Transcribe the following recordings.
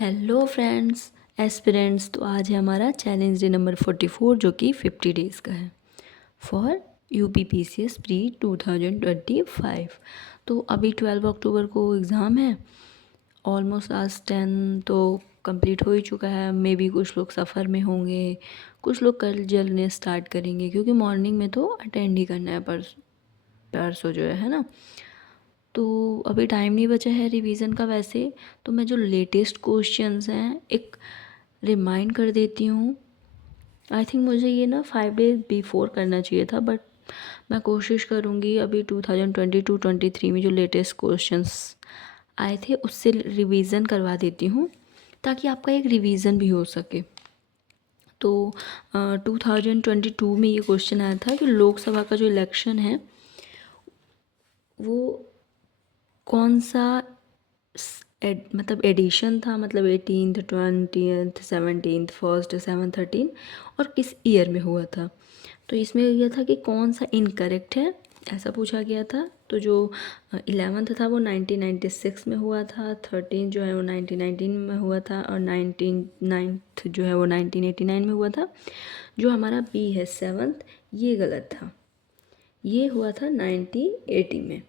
Hello friends, aspirants. तो आज है हमारा चैलेंज डे नंबर 44 जो कि 50 डेज़ का है फॉर UPPCS प्री 2025। तो अभी 12 अक्टूबर को एग्ज़ाम है। ऑलमोस्ट आज 10 तो कंप्लीट हो ही चुका है। मे बी कुछ लोग सफ़र में होंगे, कुछ लोग कल जल्दी स्टार्ट करेंगे क्योंकि मॉर्निंग में तो अटेंड ही करना है परसों जो है ना। तो अभी टाइम नहीं बचा है रिवीजन का। वैसे तो मैं जो लेटेस्ट क्वेश्चंस हैं एक रिमाइंड कर देती हूँ। आई थिंक मुझे ये ना 5 डेज बिफोर करना चाहिए था, बट मैं कोशिश करूँगी अभी 2022-23 में जो लेटेस्ट क्वेश्चंस आए थे उससे रिवीजन करवा देती हूँ ताकि आपका एक रिवीजन भी हो सके। तो 2022 में ये क्वेश्चन आया था कि लोकसभा का जो इलेक्शन है वो कौन सा मतलब एडिशन था, मतलब 18th 20th 17th 1st 7th 13 और किस ईयर में हुआ था। तो इसमें यह था कि कौन सा इनकरेक्ट है, ऐसा पूछा गया था। तो जो 11th था वो 1996 में हुआ था, 13 जो है वो 1919 में हुआ था और 9th जो है वो 1989 में हुआ था। जो हमारा बी है 7th, ये गलत था, ये हुआ था 1980 में।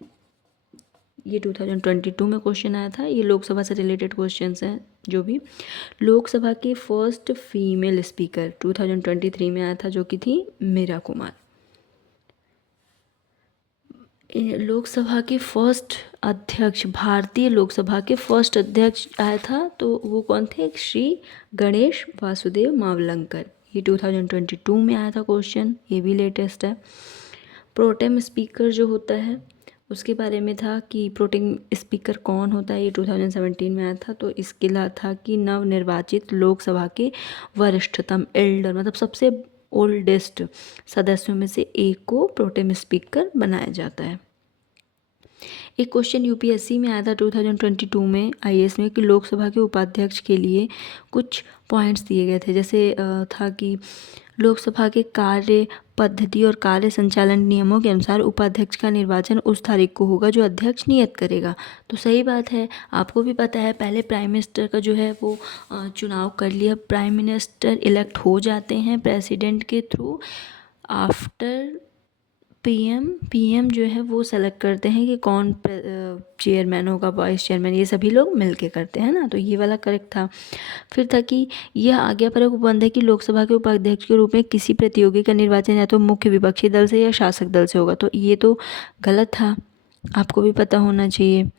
ये 2022 में क्वेश्चन आया था। ये लोकसभा से रिलेटेड क्वेश्चंस हैं। जो भी लोकसभा की फर्स्ट फीमेल स्पीकर 2023 में आया था जो कि थी मीरा कुमार। लोकसभा के फर्स्ट अध्यक्ष, भारतीय लोकसभा के फर्स्ट अध्यक्ष आया था तो वो कौन थे? श्री गणेश वासुदेव मावलंकर। ये 2022 में आया था क्वेश्चन, ये भी लेटेस्ट है। प्रोटेम स्पीकर जो होता है उसके बारे में था कि प्रोटेम स्पीकर कौन होता है, ये 2017 में आया था। तो इसके लिए था कि नवनिर्वाचित लोकसभा के वरिष्ठतम एल्डर, मतलब सबसे ओल्डेस्ट सदस्यों में से एक को प्रोटेम स्पीकर बनाया जाता है। एक क्वेश्चन यूपीएससी में आया था 2022 में आईएएस में कि लोकसभा के उपाध्यक्ष के लिए कुछ पॉइंट्स दिए गए थे। जैसे था कि लोकसभा के कार्य पद्धति और कार्य संचालन नियमों के अनुसार उपाध्यक्ष का निर्वाचन उस तारीख को होगा जो अध्यक्ष नियत करेगा। तो सही बात है, आपको भी पता है पहले प्राइम मिनिस्टर का जो है वो चुनाव कर लिया। प्राइम मिनिस्टर इलेक्ट हो जाते हैं प्रेसिडेंट के थ्रू। आफ्टर पीएम जो है वो सेलेक्ट करते हैं कि कौन चेयरमैन होगा, वाइस चेयरमैन, ये सभी लोग मिलके करते हैं ना। तो ये वाला करेक्ट था। फिर था कि यह आज्ञापरक उपबंध है कि लोकसभा के उपाध्यक्ष के रूप में किसी प्रतियोगी का निर्वाचन या तो मुख्य विपक्षी दल से या शासक दल से होगा। तो ये तो गलत था, आपको भी पता होना चाहिए।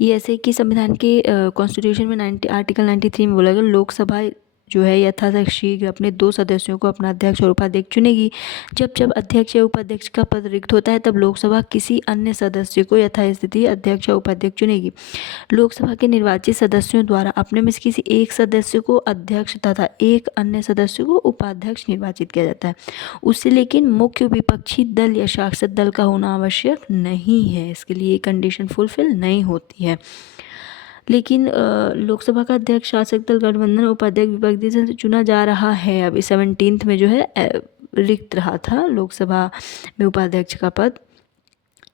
ये ऐसे कि संविधान के कॉन्स्टिट्यूशन में आर्टिकल 93 में बोला गया लोकसभा जो है यथाशीघ्र अपने 2 सदस्यों को अपना अध्यक्ष और उपाध्यक्ष चुनेगी। जब जब अध्यक्ष या उपाध्यक्ष का पद रिक्त होता है तब लोकसभा किसी अन्य सदस्य को यथास्थिति अध्यक्ष या उपाध्यक्ष चुनेगी। लोकसभा के निर्वाचित सदस्यों द्वारा अपने में से किसी एक सदस्य को अध्यक्ष तथा एक अन्य सदस्य को उपाध्यक्ष निर्वाचित किया जाता है। उससे लेकिन मुख्य विपक्षी दल या शासक दल का होना आवश्यक नहीं है, इसके लिए कंडीशन फुलफिल नहीं होती है। लेकिन लोकसभा का अध्यक्ष शासक दल गठबंधन उपाध्यक्ष विपक्षी दल से चुना जा रहा है। अभी 17th में जो है रिक्त रहा था लोकसभा में उपाध्यक्ष का पद,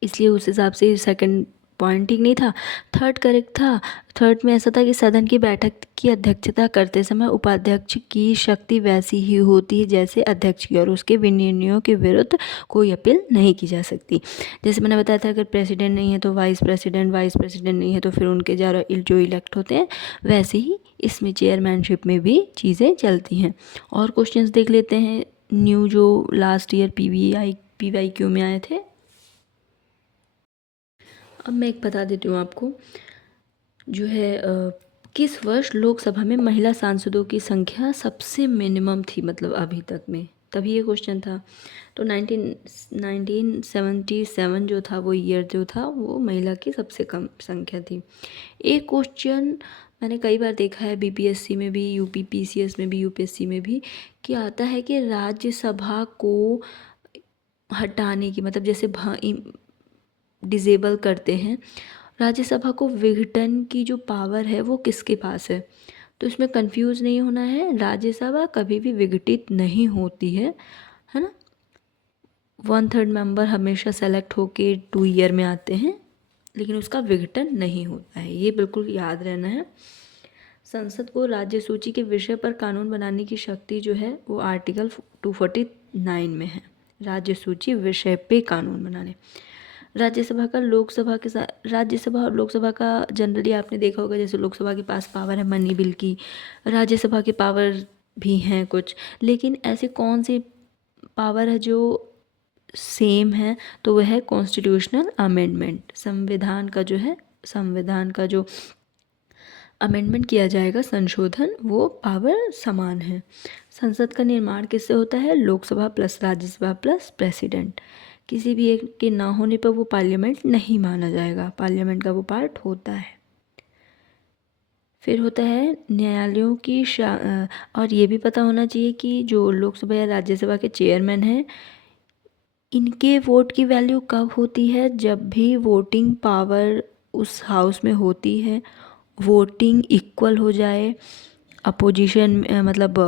इसलिए उस हिसाब से सेकंड पॉइंट ठीक नहीं था। थर्ड करेक्ट था। थर्ड में ऐसा था कि सदन की बैठक की अध्यक्षता करते समय उपाध्यक्ष की शक्ति वैसी ही होती है जैसे अध्यक्ष की और उसके निर्णयों के विरुद्ध कोई अपील नहीं की जा सकती। जैसे मैंने बताया था अगर प्रेसिडेंट नहीं है तो वाइस प्रेसिडेंट, वाइस प्रेसिडेंट नहीं है तो फिर उनके जो इलेक्ट होते हैं, वैसे ही इसमें चेयरमैनशिप में भी चीज़ें चलती हैं। और क्वेश्चंस देख लेते हैं न्यू जो लास्ट ईयर PYQ में आए थे। अब मैं एक बता देती हूँ आपको, जो है किस वर्ष लोकसभा में महिला सांसदों की संख्या सबसे मिनिमम थी, मतलब अभी तक में, तभी ये क्वेश्चन था। तो 1977 जो था वो ईयर जो था वो महिला की सबसे कम संख्या थी। एक क्वेश्चन मैंने कई बार देखा है BPSC में भी, UPPCS में भी, UPSC में भी, कि आता है कि राज्यसभा को हटाने की, मतलब जैसे डिसेबल करते हैं, राज्यसभा को विघटन की जो पावर है वो किसके पास है। तो इसमें कंफ्यूज नहीं होना है, राज्यसभा कभी भी विघटित नहीं होती है ना। 1/3 मेंबर हमेशा सेलेक्ट होके 2 ईयर में आते हैं, लेकिन उसका विघटन नहीं होता है, ये बिल्कुल याद रहना है। संसद को राज्य सूची के विषय पर कानून बनाने की शक्ति जो है वो आर्टिकल 249 में है। राज्य सूची विषय पे कानून बनाने। राज्यसभा का लोकसभा के साथ, राज्यसभा और लोकसभा का जनरली आपने देखा होगा, जैसे लोकसभा के पास पावर है मनी बिल की, राज्यसभा के पावर भी हैं कुछ, लेकिन ऐसे कौन सी पावर है जो सेम है, तो वह है कॉन्स्टिट्यूशनल अमेंडमेंट। संविधान का जो अमेंडमेंट किया जाएगा, संशोधन, वो पावर समान है। संसद का निर्माण किससे होता है? Lok Sabha plus Rajya Sabha plus president. किसी भी एक के ना होने पर वो पार्लियामेंट नहीं माना जाएगा, पार्लियामेंट का वो पार्ट होता है। फिर होता है न्यायालयों की और ये भी पता होना चाहिए कि जो लोकसभा या राज्यसभा के चेयरमैन हैं, इनके वोट की वैल्यू कब होती है? जब भी वोटिंग पावर उस हाउस में होती है, वोटिंग इक्वल हो जाए, अपोजिशन मतलब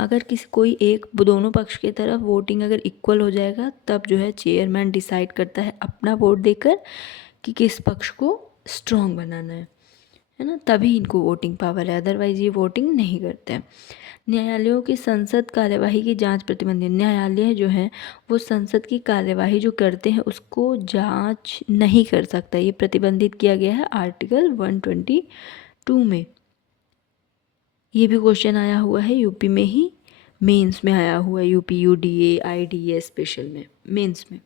अगर कोई एक दोनों पक्ष की तरफ वोटिंग अगर इक्वल हो जाएगा, तब जो है चेयरमैन डिसाइड करता है अपना वोट देकर कि किस पक्ष को स्ट्रॉन्ग बनाना है ना, तभी इनको वोटिंग पावर है, अदरवाइज ये वोटिंग नहीं करते हैं। न्यायालयों की संसद कार्यवाही की जांच प्रतिबंधित। न्यायालय जो है वो संसद की कार्यवाही जो करते हैं उसको जांच नहीं कर सकता, ये प्रतिबंधित किया गया है आर्टिकल 122 में। ये भी क्वेश्चन आया हुआ है यूपी में ही, मेंस में आया हुआ है, यूपी UDA IDA स्पेशल में, मेंस में।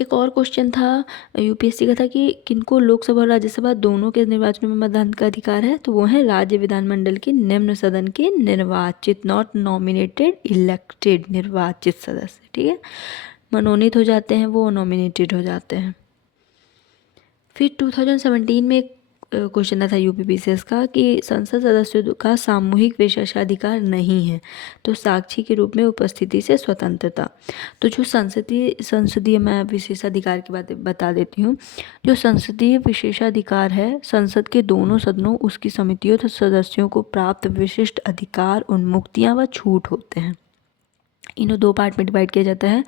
एक और क्वेश्चन था UPSC का था कि किनको लोकसभा और राज्यसभा दोनों के निर्वाचन में मतदान का अधिकार है, तो वो है राज्य विधानमंडल के निम्न सदन के निर्वाचित, नॉट नॉमिनेटेड, इलेक्टेड, निर्वाचित सदस्य, ठीक है, मनोनीत हो जाते हैं वो, नॉमिनेटेड हो जाते हैं। फिर 2017 में एक क्वेश्चन था UPPCS का कि संसद सदस्यों का सामूहिक विशेषाधिकार नहीं है, तो साक्षी के रूप में उपस्थिति से स्वतंत्रता। तो जो संसदीय मैं विशेषाधिकार की बात बता देती हूँ। जो संसदीय विशेषाधिकार है, संसद के दोनों सदनों, उसकी समितियों तथा सदस्यों को प्राप्त विशिष्ट अधिकार, उन्मुक्तियाँ व छूट होते हैं। इन्हें दो पार्ट में डिवाइड किया जाता है।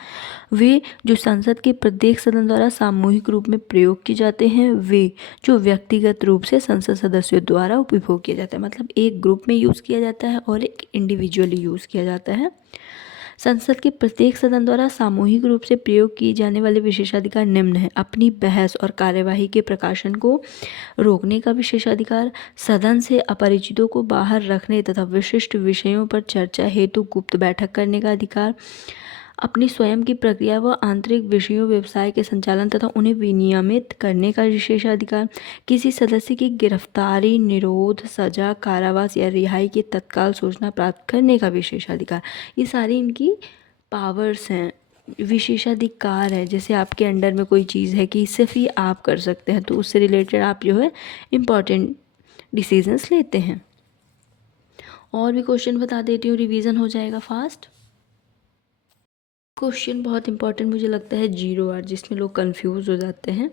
वे जो संसद के प्रत्येक सदन द्वारा सामूहिक रूप में प्रयोग किए जाते हैं, वे जो व्यक्तिगत रूप से संसद सदस्यों द्वारा उपभोग किया जाता है, मतलब एक ग्रुप में यूज़ किया जाता है और एक इंडिविजुअली यूज़ किया जाता है। संसद के प्रत्येक सदन द्वारा सामूहिक रूप से प्रयोग किए जाने वाले विशेषाधिकार निम्न है: अपनी बहस और कार्यवाही के प्रकाशन को रोकने का विशेषाधिकार, सदन से अपरिचितों को बाहर रखने तथा विशिष्ट विषयों पर चर्चा हेतु गुप्त बैठक करने का अधिकार, अपनी स्वयं की प्रक्रिया व आंतरिक विषयों व्यवसाय के संचालन तथा उन्हें विनियमित करने का विशेषाधिकार, किसी सदस्य की गिरफ्तारी, निरोध, सजा, कारावास या रिहाई की तत्काल सूचना प्राप्त करने का विशेषाधिकार। ये सारी इनकी पावर्स हैं, विशेषाधिकार है। जैसे आपके अंडर में कोई चीज़ है कि सिर्फ ही आप कर सकते हैं, तो उससे रिलेटेड आप जो है इम्पॉर्टेंट डिसीजंस लेते हैं। और भी क्वेश्चन बता देती हूँ, रिवीजन हो जाएगा फास्ट। क्वेश्चन बहुत इंपॉर्टेंट मुझे लगता है 0R, जिसमें लोग कंफ्यूज हो जाते हैं।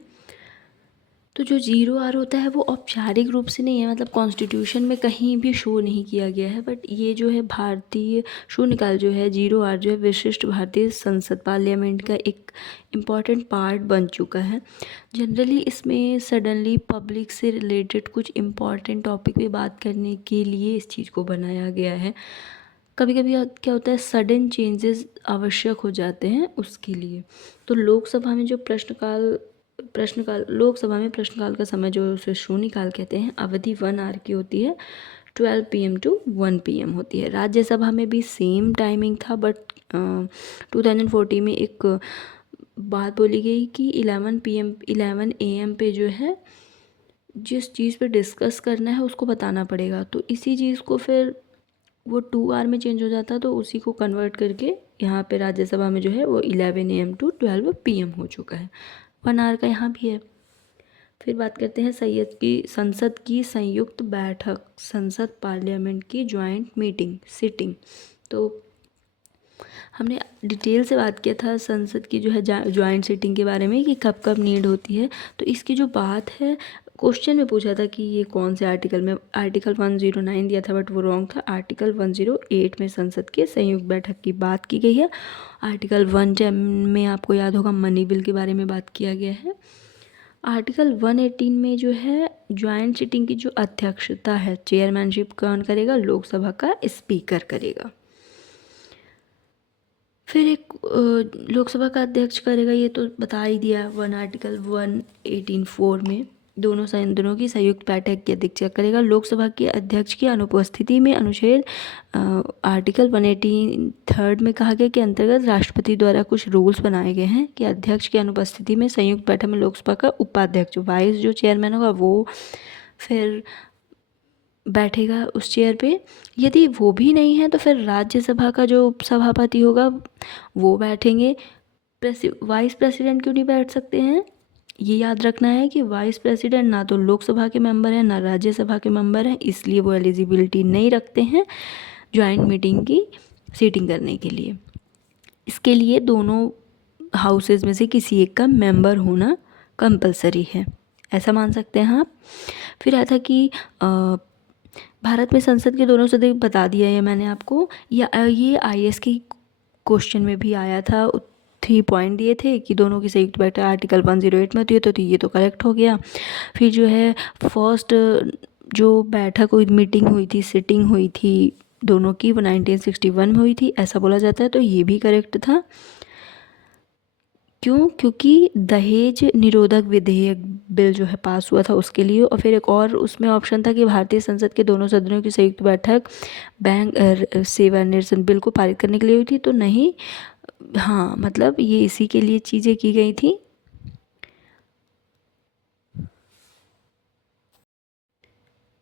तो जो 0R होता है वो औपचारिक रूप से नहीं है, मतलब कॉन्स्टिट्यूशन में कहीं भी शो नहीं किया गया है, बट ये जो है भारतीय शून्यकाल जो है 0R जो है विशिष्ट भारतीय संसद पार्लियामेंट का एक इम्पॉर्टेंट पार्ट बन चुका है। जनरली इसमें सडनली पब्लिक से रिलेटेड कुछ इम्पॉर्टेंट टॉपिक पे बात करने के लिए इस चीज़ को बनाया गया है। कभी कभी क्या होता है, सडन चेंजेस आवश्यक हो जाते हैं उसके लिए। तो लोकसभा में जो प्रश्नकाल लोकसभा में प्रश्नकाल का समय जो उसे शून्यकाल कहते हैं, अवधि 1 आवर की होती है, 12 PM to 1 PM होती है। राज्यसभा में भी सेम टाइमिंग था, बट 2014 में एक बात बोली गई कि 11 AM पे जो है जिस चीज़ पे डिस्कस करना है उसको बताना पड़ेगा। तो इसी चीज़ को फिर वो 2 आवर में चेंज हो जाता, तो उसी को कन्वर्ट करके यहाँ पे राज्यसभा में जो है वो 11 AM to 12 PM हो चुका है। 1 आवर का यहाँ भी है। फिर बात करते हैं संसद की संयुक्त बैठक, संसद पार्लियामेंट की ज्वाइंट मीटिंग, सिटिंग। तो हमने डिटेल से बात किया था संसद की जो है ज्वाइंट सिटिंग के बारे में कि कब कब नीड होती है। तो इसकी जो बात है, क्वेश्चन में पूछा था कि ये कौन से आर्टिकल में, आर्टिकल 109 दिया था बट वो रॉन्ग था। आर्टिकल 108 में संसद के संयुक्त बैठक की बात की गई है। आर्टिकल 110 में आपको याद होगा मनी बिल के बारे में बात किया गया है। आर्टिकल 118 में जो है ज्वाइंट सिटिंग की जो अध्यक्षता है, चेयरमैनशिप कौन करेगा? लोकसभा का स्पीकर करेगा। फिर एक लोकसभा का अध्यक्ष करेगा, ये तो बता ही दिया। आर्टिकल 118(4) में दोनों सदनों की संयुक्त बैठक की अध्यक्षता करेगा। लोकसभा के अध्यक्ष की अनुपस्थिति में अनुच्छेद आर्टिकल 118(3) में कहा गया कि अंतर्गत राष्ट्रपति द्वारा कुछ रूल्स बनाए गए हैं कि अध्यक्ष की अनुपस्थिति में संयुक्त बैठक में लोकसभा का उपाध्यक्ष, वाइस जो चेयरमैन होगा वो फिर बैठेगा उस चेयर पे। यदि वो भी नहीं है तो फिर राज्यसभा का जो उपसभापति होगा वो बैठेंगे। वाइस प्रेसिडेंट क्यों नहीं बैठ सकते हैं? ये याद रखना है कि वाइस प्रेसिडेंट ना तो लोकसभा के मेंबर हैं ना राज्यसभा के मेंबर हैं, इसलिए वो एलिजिबिलिटी नहीं रखते हैं ज्वाइंट मीटिंग की सीटिंग करने के लिए। इसके लिए दोनों हाउसेज में से किसी एक का मेंबर होना कंपलसरी है, ऐसा मान सकते हैं आप। फिर आता कि भारत में संसद के दोनों सदन, बता दिया है मैंने आपको। ये IAS के क्वेश्चन में भी आया था। 3 पॉइंट दिए थे कि दोनों की संयुक्त बैठक आर्टिकल 108 में होती है, तो ये तो करेक्ट हो गया। फिर जो है फर्स्ट जो बैठक हुई, मीटिंग हुई थी, सिटिंग हुई थी दोनों की, वो 1961 में हुई थी, ऐसा बोला जाता है, तो ये भी करेक्ट था। क्यों? क्योंकि दहेज निरोधक विधेयक बिल जो है पास हुआ था उसके लिए। और फिर एक और उसमें ऑप्शन था कि भारतीय संसद के दोनों सदनों की संयुक्त बैठक बैंक सेवानिवृत्ति बिल को पारित करने के लिए हुई थी, तो नहीं। हाँ, मतलब ये इसी के लिए चीज़ें की गई थी।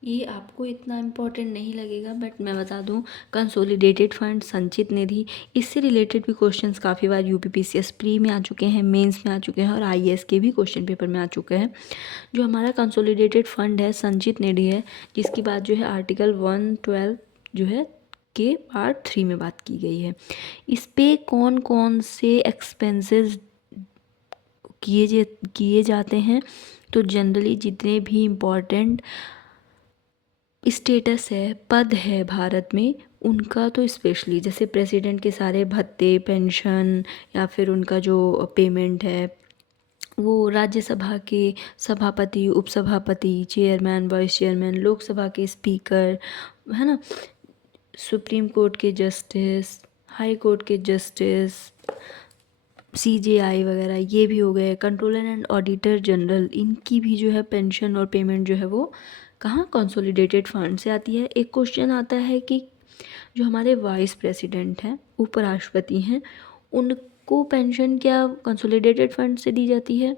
ये आपको इतना इम्पोर्टेंट नहीं लगेगा, बट मैं बता दूं, कंसोलिडेटेड फंड, संचित निधि, इससे रिलेटेड भी क्वेश्चंस काफ़ी बार UPPCS प्री में आ चुके हैं, मेंस में आ चुके हैं और IAS के भी क्वेश्चन पेपर में आ चुके हैं। जो हमारा कंसोलिडेटेड फंड है, संचित निधि है, जिसकी बात जो है आर्टिकल 112 जो है के पार्ट 3 में बात की गई है। इस पे कौन कौन से एक्सपेंसेस किए जाते हैं? तो जनरली जितने भी इम्पॉर्टेंट स्टेटस है, पद है भारत में, उनका तो स्पेशली, जैसे प्रेसिडेंट के सारे भत्ते, पेंशन या फिर उनका जो पेमेंट है, वो राज्यसभा के सभापति, उपसभापति, चेयरमैन, वाइस चेयरमैन, लोकसभा के स्पीकर, है ना, सुप्रीम कोर्ट के जस्टिस, हाई कोर्ट के जस्टिस, CJI वगैरह, ये भी हो गए, कंट्रोलर एंड ऑडिटर जनरल, इनकी भी जो है पेंशन और पेमेंट जो है वो कहाँ? कंसोलिडेटेड फंड से आती है। एक क्वेश्चन आता है कि जो हमारे वाइस प्रेसिडेंट हैं, उपराष्ट्रपति हैं, उनको पेंशन क्या कंसोलिडेटेड फंड से दी जाती है?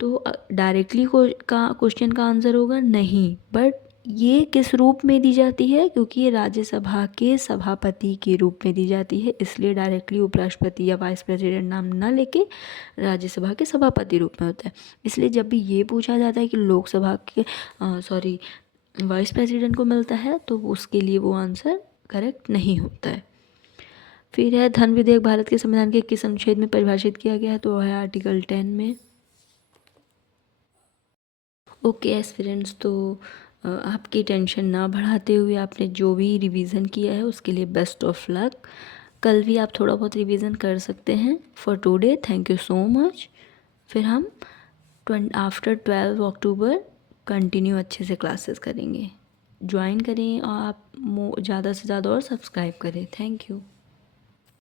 तो डायरेक्टली क्वेश्चन का आंसर होगा नहीं, बट ये किस रूप में दी जाती है? क्योंकि ये राज्यसभा के सभापति के रूप में दी जाती है, इसलिए डायरेक्टली उपराष्ट्रपति या वाइस प्रेसिडेंट नाम ना लेके राज्यसभा के सभापति रूप में होता है। इसलिए जब भी ये पूछा जाता है कि लोकसभा के वाइस प्रेसिडेंट को मिलता है, तो उसके लिए वो आंसर करेक्ट नहीं होता है। फिर है धन विधेयक भारत के संविधान के किस अनुच्छेद में परिभाषित किया गया है? तो है आर्टिकल 10 में। ओके एस्पिरेंट्स, तो आपकी टेंशन ना बढ़ाते हुए आपने जो भी रिवीजन किया है उसके लिए बेस्ट ऑफ लक। कल भी आप थोड़ा बहुत रिवीजन कर सकते हैं। For today thank you so much. फिर हम आफ्टर 12 अक्टूबर कंटिन्यू अच्छे से क्लासेस करेंगे। ज्वाइन करें और आप ज़्यादा से ज़्यादा और सब्सक्राइब करें। Thank you.